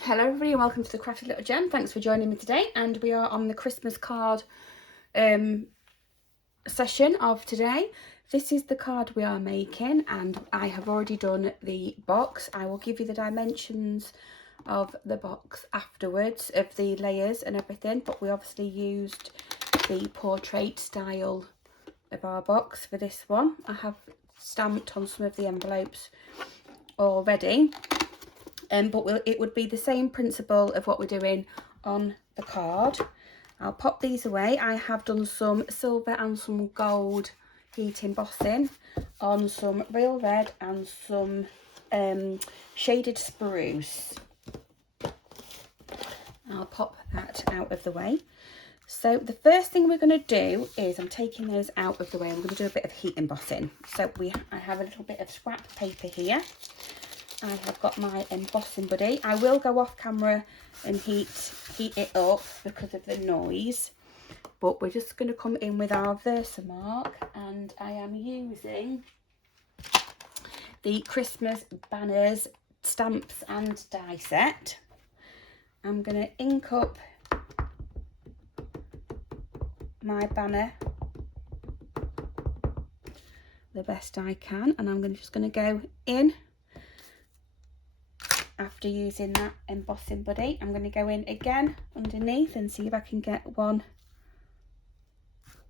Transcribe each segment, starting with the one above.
Hello everybody and welcome to the Crafty Little Gem. Thanks for joining me today, and we are on the Christmas card session of today. This is the card we are making and I have already done the box. I will give you the dimensions of the box afterwards, of the layers and everything, but we obviously used the portrait style of our box for this one. I have stamped on some of the envelopes already. But it would be the same principle of what we're doing on the card. I'll pop these away. I have done some silver and some gold heat embossing on some real red and some shaded spruce. I'll pop that out of the way. So the first thing we're going to do is, I'm taking those out of the way, I'm going to do a bit of heat embossing. So I have a little bit of scrap paper here. I have got my embossing buddy. I will go off camera and heat it up because of the noise, but we're just going to come in with our Versamark, and I am using the Christmas banners, stamps and die set. I'm going to ink up my banner the best I can, and I'm just going to go in. After using that embossing buddy, I'm going to go in again underneath and see if I can get one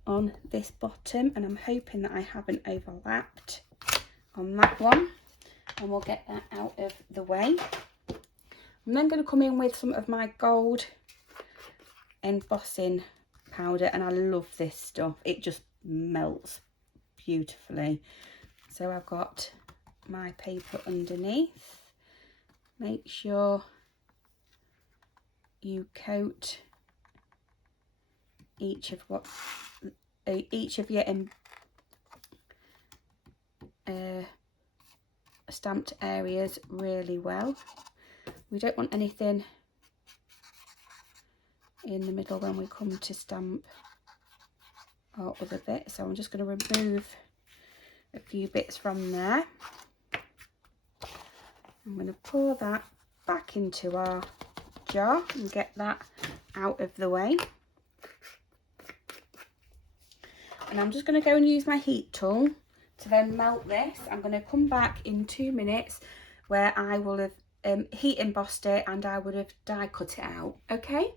on this bottom, and I'm hoping that I haven't overlapped on that one, and we'll get that out of the way. I'm then going to come in with some of my gold embossing powder, and I love this stuff, it just melts beautifully. So I've got my paper underneath. Make sure you coat each of your stamped areas really well. We don't want anything in the middle when we come to stamp our other bit, so I'm just going to remove a few bits from there. I'm going to pour that back into our jar and get that out of the way. And I'm just going to go and use my heat tool to then melt this. I'm going to come back in 2 minutes where I will have heat embossed it and I would have die cut it out. Okay?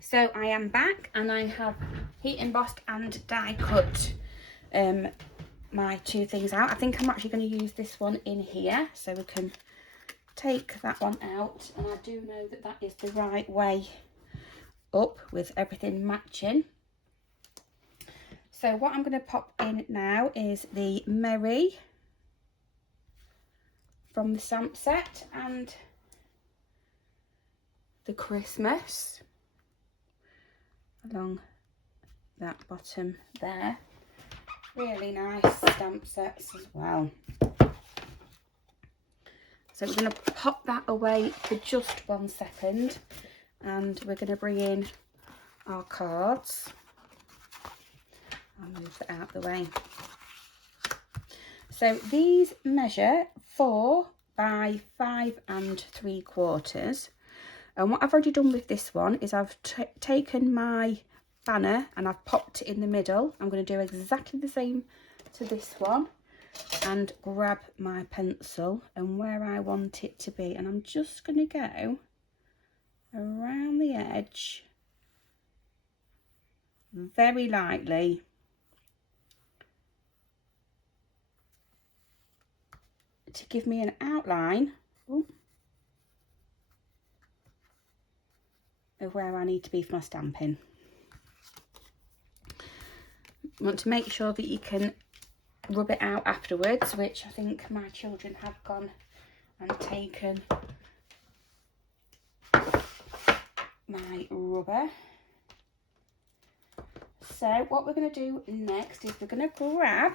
So I am back and I have heat embossed and die cut my two things out. I think I'm actually going to use this one in here so we can take that one out, and I do know that that is the right way up with everything matching. So what I'm going to pop in now is the Merry from the stamp set and the Christmas along that bottom there. Really nice stamp sets as well. So we're going to pop that away for just 1 second, and we're going to bring in our cards. I'll move that out of the way. So these measure 4 by 5 3/4, and what I've already done with this one is I've taken my banner and I've popped it in the middle. I'm going to do exactly the same to this one and grab my pencil and where I want it to be, and I'm just going to go around the edge very lightly. To give me an outline of where I need to be for my stamping. You want to make sure that you can rub it out afterwards, which I think my children have gone and taken my rubber. So what we're going to do next is we're going to grab,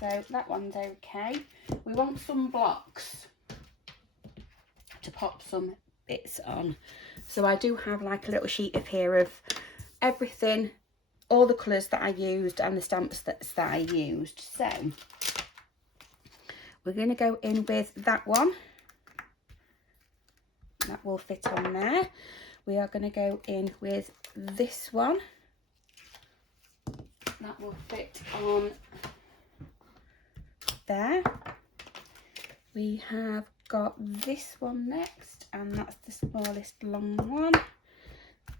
so that one's okay, we want some blocks to pop some bits on. So I do have like a little sheet of here of everything, all the colours that I used and the stamps that I used. So we're going to go in with that one that will fit on there. We are going to go in with this one. That will fit on there. We have got this one next, and that's the smallest long one.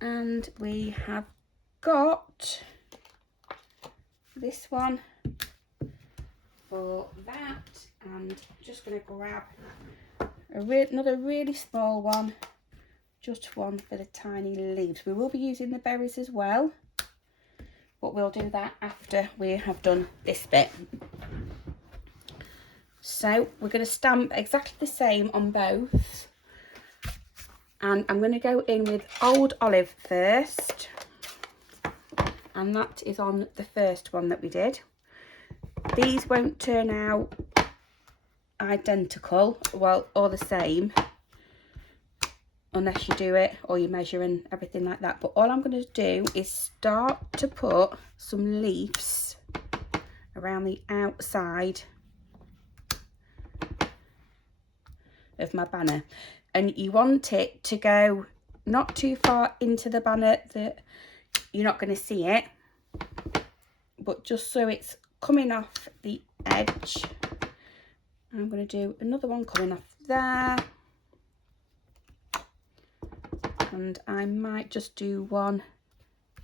And we have got this one for that, and just going to grab another really small one, just one for the tiny leaves. We will be using the berries as well, but we'll do that after we have done this bit. So we're going to stamp exactly the same on both, and I'm going to go in with Old Olive first, and that is on the first one that we did. These won't turn out identical, well, or the same, unless you do it or you measure and everything like that. But all I'm going to do is start to put some leaves around the outside of my banner, and you want it to go not too far into the banner that you're not going to see it, but just so it's coming off the edge. I'm going to do another one coming off there, and I might just do one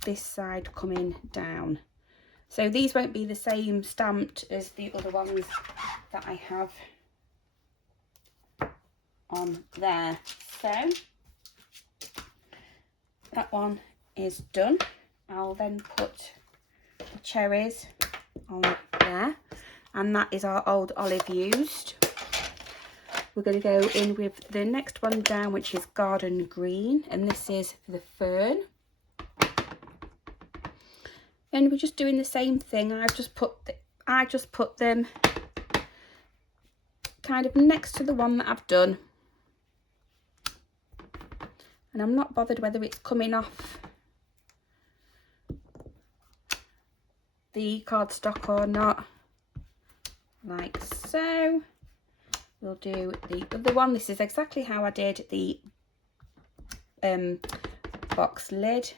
this side coming down. So these won't be the same stamped as the other ones that I have on there. So that one is done. I'll then put the cherries on there, and that is our Old Olive used. We're going to go in with the next one down, which is Garden Green, and this is for the fern. And we're just doing the same thing. I just put them kind of next to the one that I've done, and I'm not bothered whether it's coming off the cardstock or not, like so. We'll do the other one. This is exactly how I did the box lid.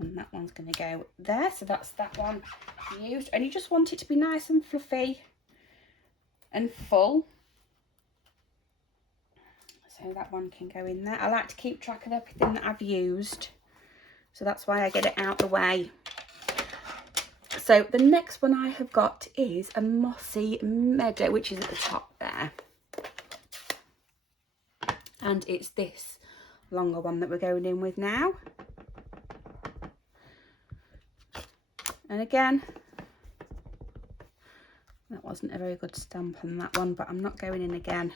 And that one's going to go there. So that's that one used. And you just want it to be nice and fluffy and full. So that one can go in there. I like to keep track of everything that I've used, so that's why I get it out the way. So the next one I have got is a Mossy Meadow, which is at the top there. And it's this longer one that we're going in with now. And again, that wasn't a very good stamp on that one, but I'm not going in again,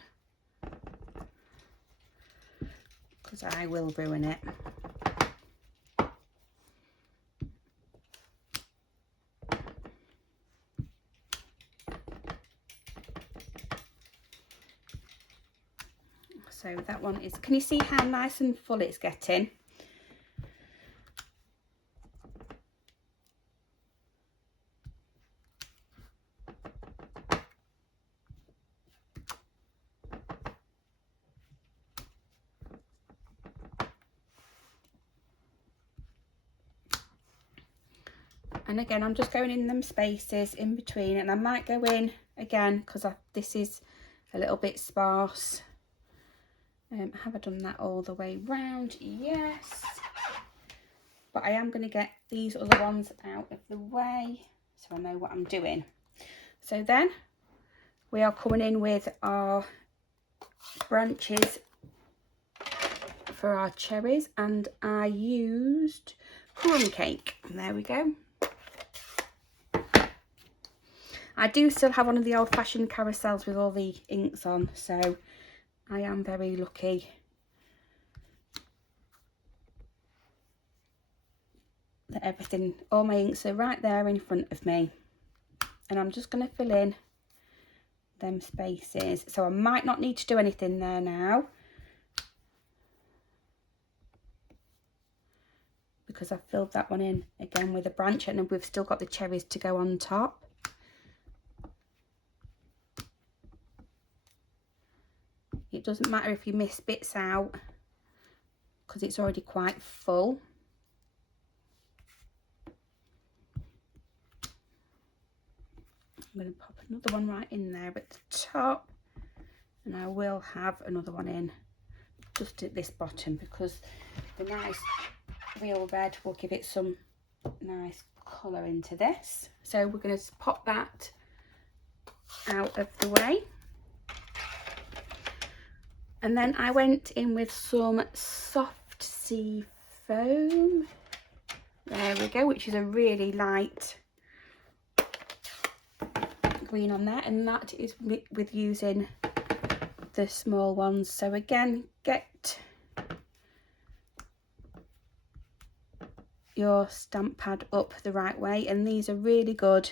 because I will ruin it. So that one is, can you see how nice and full it's getting? And again, I'm just going in them spaces in between, and I might go in again because this is a little bit sparse. Have I done that all the way round? Yes. But I am going to get these other ones out of the way so I know what I'm doing. So then we are coming in with our branches for our cherries, and I used crumb cake. And there we go. I do still have one of the old-fashioned carousels with all the inks on, so I am very lucky that everything, all my inks are right there in front of me. And I'm just going to fill in them spaces. So I might not need to do anything there now, because I've filled that one in again with a branch, and then we've still got the cherries to go on top. It doesn't matter if you miss bits out because it's already quite full. I'm going to pop another one right in there at the top, and I will have another one in just at this bottom because the nice real red will give it some nice colour into this. So we're going to pop that out of the way. And then I went in with some soft sea foam. There we go, which is a really light green on there, and that is with using the small ones. So again, get your stamp pad up the right way, and these are really good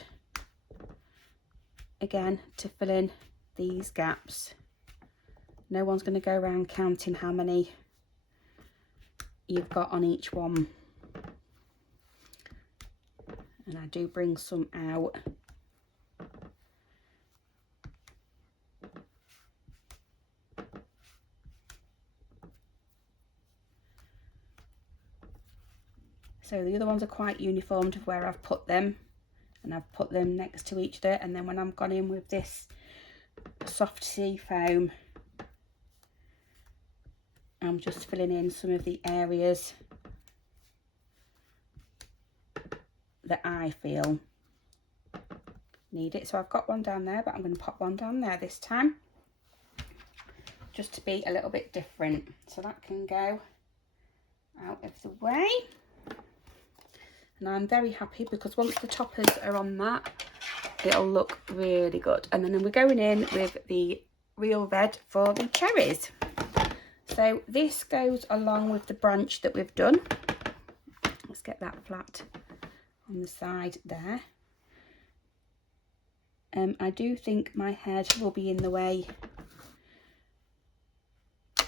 again to fill in these gaps. No one's going to go around counting how many you've got on each one. And I do bring some out. So the other ones are quite uniformed of where I've put them, and I've put them next to each other. And then when I've gone in with this soft sea foam, I'm just filling in some of the areas that I feel need it. So I've got one down there, but I'm going to pop one down there this time just to be a little bit different. So that can go out of the way. And I'm very happy because once the toppers are on that, it'll look really good. And then we're going in with the real red for the cherries. So this goes along with the branch that we've done. Let's get that flat on the side there. I do think my head will be in the way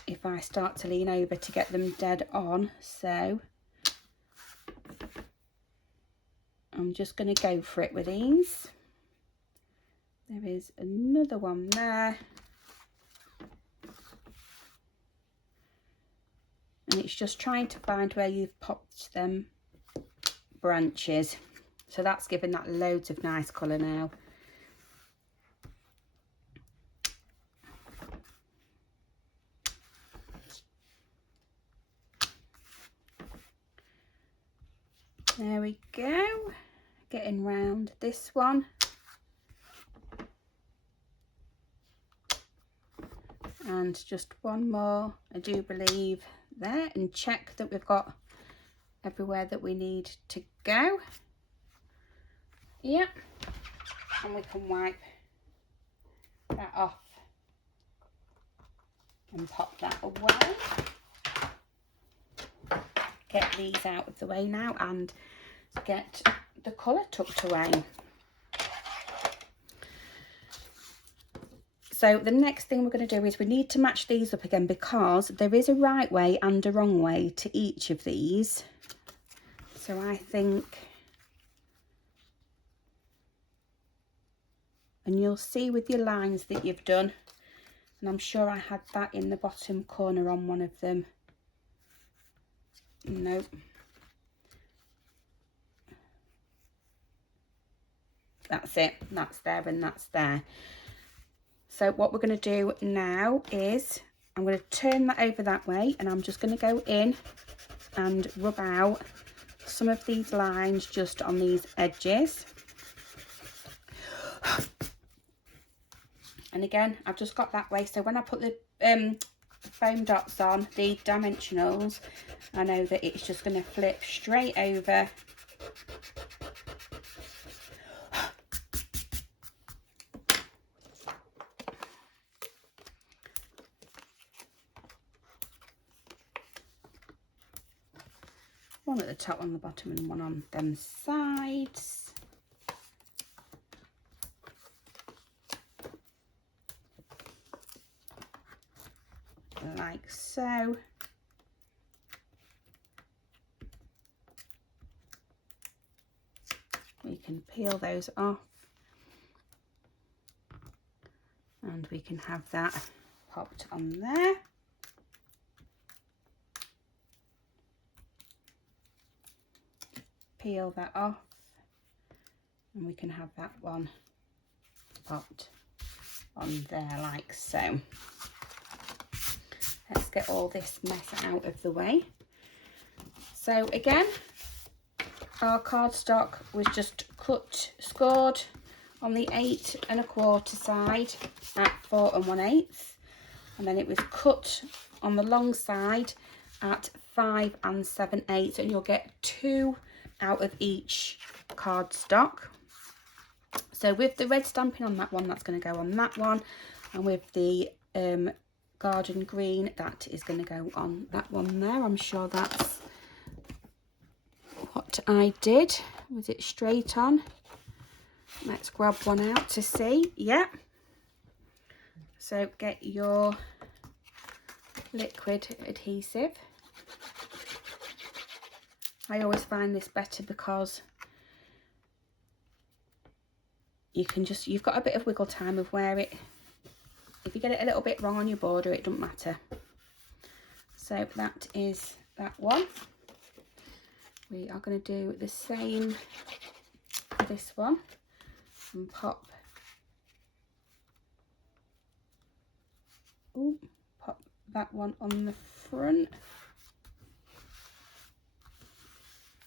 if I start to lean over to get them dead on, so I'm just going to go for it with these. There is another one there. And it's just trying to find where you've popped them branches. So that's given that loads of nice colour now. There we go. Getting round this one. And just one more, I do believe, there, and check that we've got everywhere that we need to go. Yep. And we can wipe that off and pop that away. Get these out of the way now and get the colour tucked away. So the next thing we're going to do is we need to match these up again because there is a right way and a wrong way to each of these. So I think, and you'll see with your lines that you've done, and I'm sure I had that in the bottom corner on one of them. Nope. That's it, that's there and that's there. So what we're going to do now is I'm going to turn that over that way, and I'm just going to go in and rub out some of these lines just on these edges. And again, I've just got that way, so when I put the foam dots on, the dimensionals, I know that it's just going to flip straight over. One at the top, on the bottom, and one on them sides. Like so. can peel those off and we can have that popped on there. Peel that off and we can have that one popped on there like so. Let's get all this mess out of the way. So again, our cardstock was just scored on the 8 1/4 side at 4 1/8, and then it was cut on the long side at 5 7/8, and you'll get 2 out of each cardstock. So with the red stamping on that one, that's going to go on that one, and with the garden green, that is going to go on that one there. I'm sure that's what I did. Was it straight on? Let's grab one out to see. Yeah. So get your liquid adhesive. I always find this better because you've got a bit of wiggle time of where it, if you get it a little bit wrong on your border, it doesn't matter. So that is that one. We are going to do the same for this one and pop that one on the front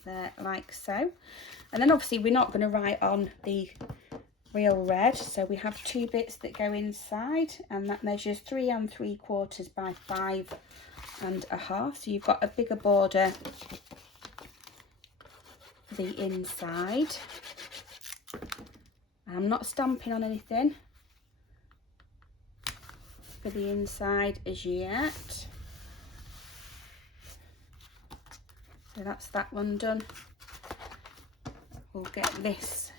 there like so. And then obviously we're not going to write on the real red, so we have 2 bits that go inside, and that measures 3 3/4 by 5 1/2, so you've got a bigger border for the inside. I'm not stamping on anything for the inside as yet, so that's that one done. We'll get this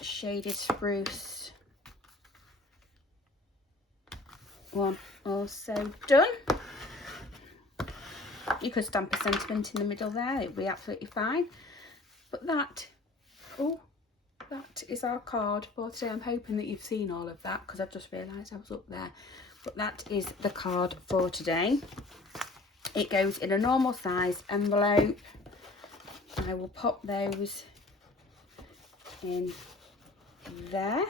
shaded spruce one also done. You could stamp a sentiment in the middle there, it'd be absolutely fine. But that is our card for today. I'm hoping that you've seen all of that because I've just realised I was up there. But that is the card for today. It goes in a normal size envelope. I will pop those in there,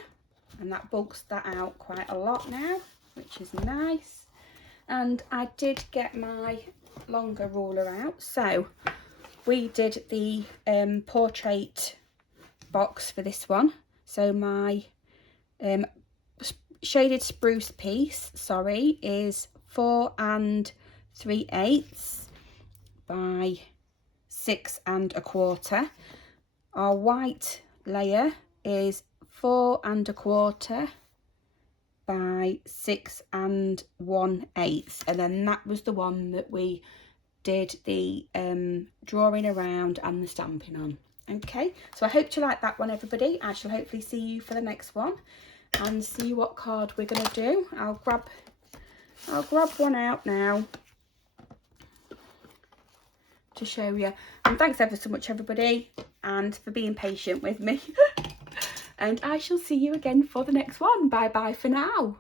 and that bulks that out quite a lot now, which is nice. And I did get my longer ruler out, so we did the portrait box for this one. So my shaded spruce piece, sorry, is 4 3/8 by 6 1/4. Our white layer is 4 1/4 by 6 1/8, and then that was the one that we did the drawing around and the stamping on. Okay, so I hope you like that one, everybody. I shall hopefully see you for the next one and see what card we're going to do. I'll grab one out now to show you. And thanks ever so much, everybody, and for being patient with me. And I shall see you again for the next one. Bye bye for now.